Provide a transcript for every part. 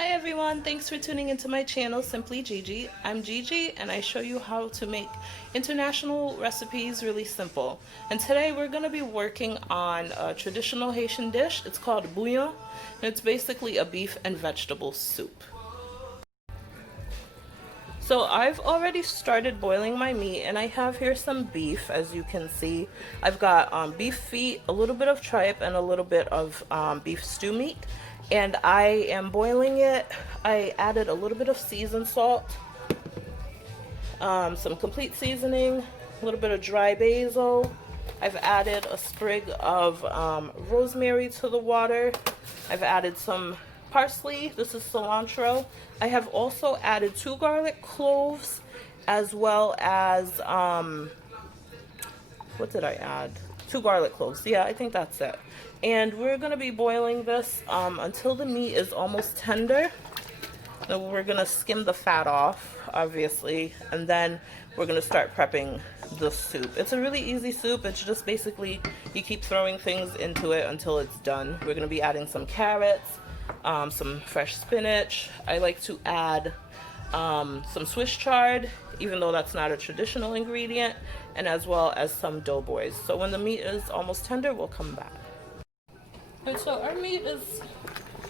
Hi everyone, thanks for tuning into my channel, Simply Dji-ji. I'm Dji-ji and I show you how to make international recipes really simple. And today we're going to be working on a traditional Haitian dish. It's called bouyon and it's basically a beef and vegetable soup. So I've already started boiling my meat and I have here some beef. As you can see, I've got beef feet, a little bit of tripe, and a little bit of beef stew meat. And I am boiling it. I added a little bit of seasoned salt, some complete seasoning, a little bit of dry basil. I've added a sprig of rosemary to the water. I've added some parsley. This is cilantro. I have also added 2 garlic cloves, as well as what did I add? 2 garlic cloves. Yeah, I think that's it. And we're going to be boiling this until the meat is almost tender. Then we're going to skim the fat off, obviously, and then we're going to start prepping the soup. It's a really easy soup. It's just basically you keep throwing things into it until it's done. We're going to be adding some carrots, some fresh spinach. I like to add some Swiss chard, even though that's not a traditional ingredient, and as well as some doughboys. So when the meat is almost tender, we'll come back. And so our meat is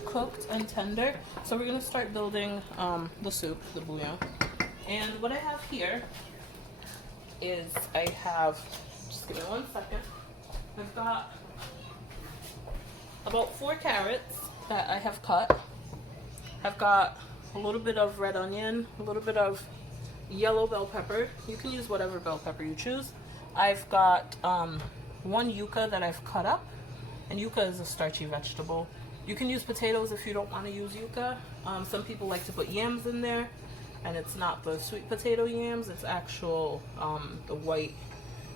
cooked and tender, so we're going to start building the soup, the bouillon. And what I have here is just give me 1 second, I've got about 4 carrots that I have cut. I've got a little bit of red onion, a little bit of yellow bell pepper. You can use whatever bell pepper you choose. I've got 1 yuca that I've cut up, and yuca is a starchy vegetable. You can use potatoes if you don't want to use yuca. Some people like to put yams in there, and it's not the sweet potato yams, it's actual the white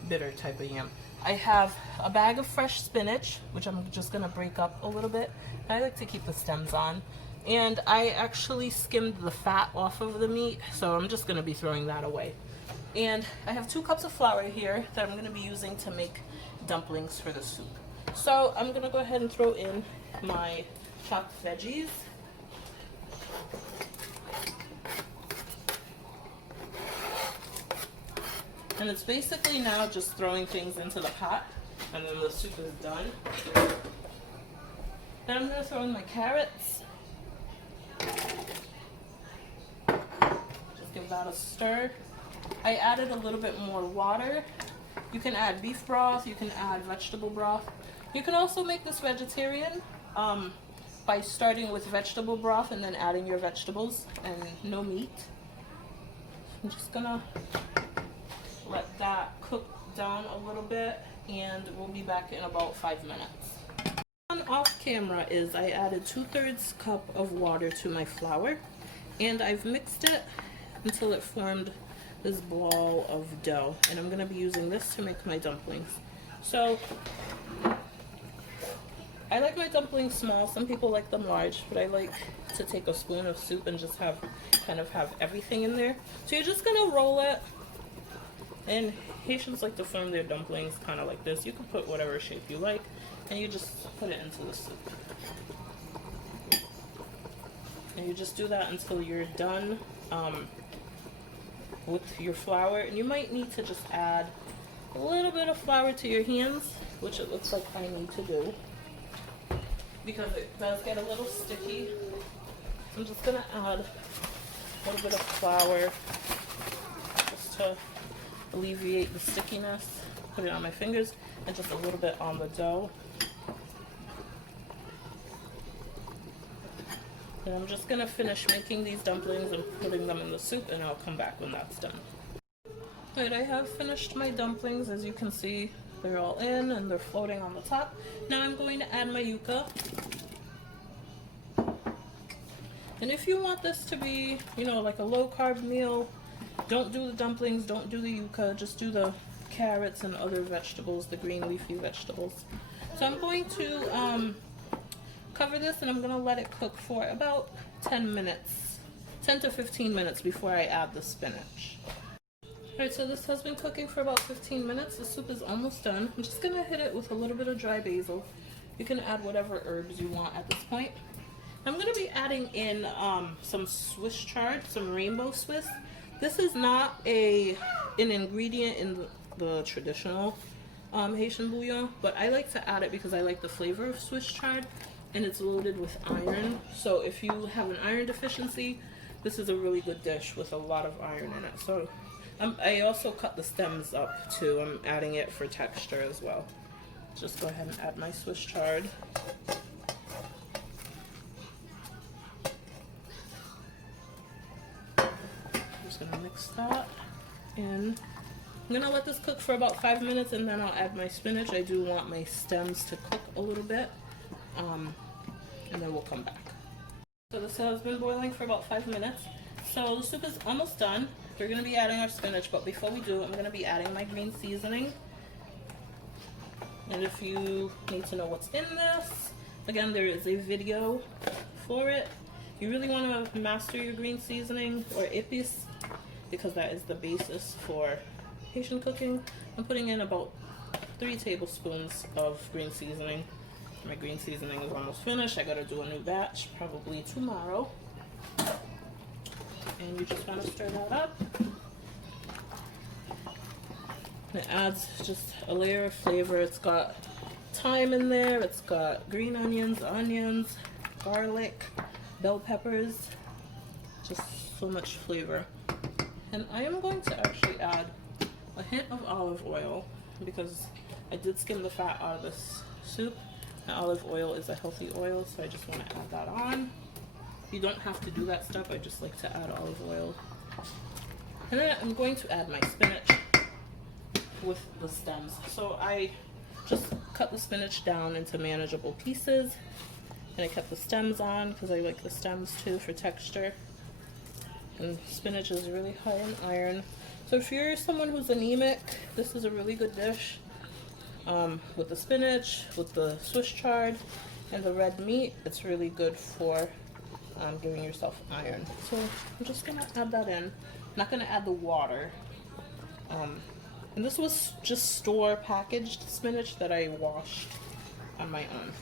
bitter type of yam. I have a bag of fresh spinach, which I'm just going to break up a little bit. I like to keep the stems on. And I actually skimmed the fat off of the meat, so I'm just going to be throwing that away. And I have 2 cups of flour here that I'm going to be using to make dumplings for the soup. So I'm going to go ahead and throw in my chopped veggies. And it's basically now just throwing things into the pot, and then the soup is done. Then I'm going to throw in my carrots. Just give that a stir. I added a little bit more water. You can add beef broth, you can add vegetable broth. You can also make this vegetarian by starting with vegetable broth and then adding your vegetables and no meat. I'm just gonna let that cook down a little bit, and we'll be back in about 5 minutes. On off camera is I added 2/3 cup of water to my flour, and I've mixed it until it formed this ball of dough, and I'm going to be using this to make my dumplings. So I like my dumplings small. Some people like them large, but I like to take a spoon of soup and just have everything in there. So you're just going to roll it, and Haitians like to form their dumplings kind of like this. You can put whatever shape you like, and you just put it into the soup. And you just do that until you're done with your flour. And you might need to just add a little bit of flour to your hands, which it looks like I need to do, because it does get a little sticky. I'm just going to add a little bit of flour just to alleviate the stickiness. Put it on my fingers and just a little bit on the dough. And I'm just going to finish making these dumplings and putting them in the soup, and I'll come back when that's done. Alright, I have finished my dumplings. As you can see, they're all in and they're floating on the top. Now I'm going to add my yuca. And if you want this to be, like a low carb meal, don't do the dumplings, don't do the yuca, just do the carrots and other vegetables, the green leafy vegetables. So I'm going to cover this, and I'm going to let it cook for about 10 to 15 minutes before I add the spinach. Alright, so this has been cooking for about 15 minutes. The soup is almost done. I'm just going to hit it with a little bit of dry basil. You can add whatever herbs you want at this point. I'm going to be adding in some Swiss chard, some rainbow Swiss. This is not an ingredient in the traditional Haitian bouillon, but I like to add it because I like the flavor of Swiss chard, and it's loaded with iron. So if you have an iron deficiency, this is a really good dish with a lot of iron in it. So I also cut the stems up too. I'm adding it for texture as well. Just go ahead and add my Swiss chard. I'm just gonna mix that in. I'm gonna let this cook for about 5 minutes, and then I'll add my spinach. I do want my stems to cook a little bit, and then we'll come back. So this has been boiling for about 5 minutes. So the soup is almost done. We're gonna be adding our spinach, but before we do, I'm gonna be adding my green seasoning. And if you need to know what's in this, again, there is a video for it. You really want to master your green seasoning, or épices, because that is the basis for Haitian cooking. I'm putting in about 3 tablespoons of green seasoning. My green seasoning is almost finished. I gotta do a new batch probably tomorrow. And you just want to stir that up. It adds just a layer of flavor. It's got thyme in there, it's got green onions, garlic, bell peppers, just so much flavor. And I am going to actually add a hint of olive oil because I did skim the fat out of this soup, and olive oil is a healthy oil, so I just want to add that on. You don't have to do that step, I just like to add olive oil. And then I'm going to add my spinach with the stems. So I just cut the spinach down into manageable pieces, and I kept the stems on because I like the stems too for texture. And spinach is really high in iron, so if you're someone who's anemic, this is a really good dish. With the spinach, with the Swiss chard, and the red meat, it's really good for giving yourself iron. So I'm just gonna add that in. I'm not gonna add the water. And this was just store packaged spinach that I washed on my own.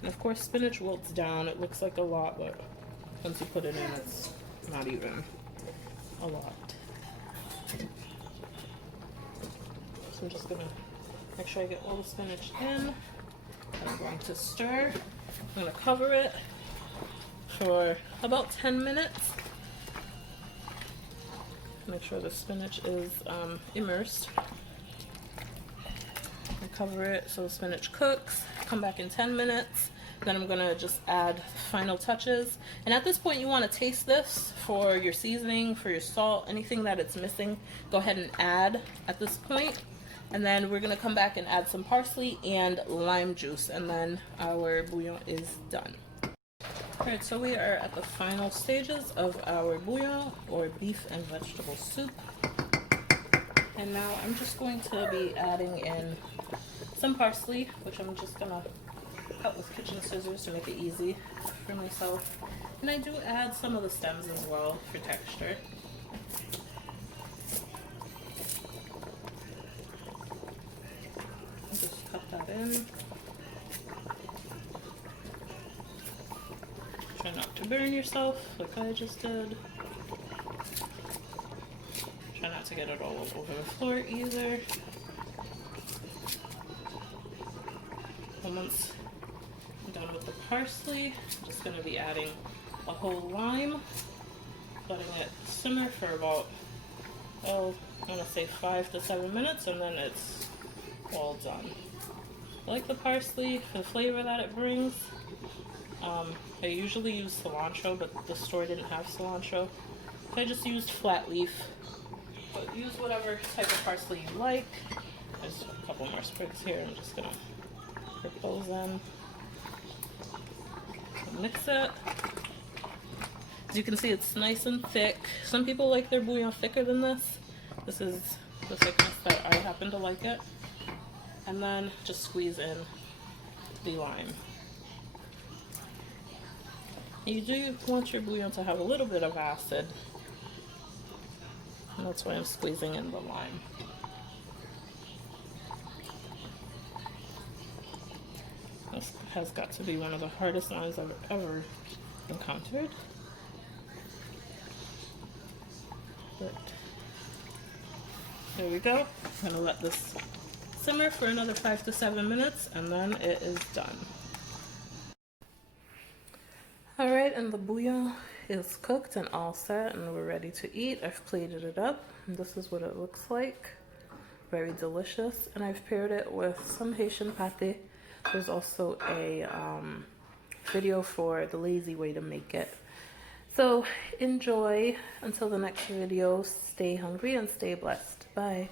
And of course, spinach wilts down. It looks like a lot, but once you put it in, it's not even a lot. So I'm just gonna make sure I get all the spinach in. I'm going to stir. I'm gonna cover it for about 10 minutes. Make sure the spinach is immersed. I cover it so the spinach cooks. Come back in 10 minutes. Then I'm gonna just add final touches. And at this point, you want to taste this for your seasoning, for your salt, anything that it's missing. Go ahead and add at this point. And then we're gonna come back and add some parsley and lime juice, and then our bouillon is done. Alright, so we are at the final stages of our bouillon, or beef and vegetable soup. And now I'm just going to be adding in some parsley, which I'm just gonna cut with kitchen scissors to make it easy for myself. And I do add some of the stems as well for texture. I'll just cut that in. Try not to burn yourself like I just did. Try not to get it all over the floor either. And once I'm done with the parsley, I'm just going to be adding a whole lime, letting it simmer for about, oh, I want to say 5 to 7 minutes, and then it's all done. I like the parsley for the flavor that it brings. I usually use cilantro, but the store didn't have cilantro, so I just used flat leaf. But use whatever type of parsley you like. There's a couple more sprigs here. I'm just gonna put those in. Mix it. As you can see, it's nice and thick. Some people like their bouillon thicker than this. This is the thickness that I happen to like it. And then just squeeze in the lime. You do want your bouillon to have a little bit of acid, and that's why I'm squeezing in the lime. This has got to be one of the hardest limes I've ever encountered. But there we go. I'm gonna let this simmer for another 5 to 7 minutes and then it is done. All right, and the bouillon is cooked and all set and we're ready to eat. I've plated it up and this is what it looks like. Very delicious. And I've paired it with some Haitian pate. There's also a video for the lazy way to make it. So enjoy until the next video. Stay hungry and stay blessed. Bye.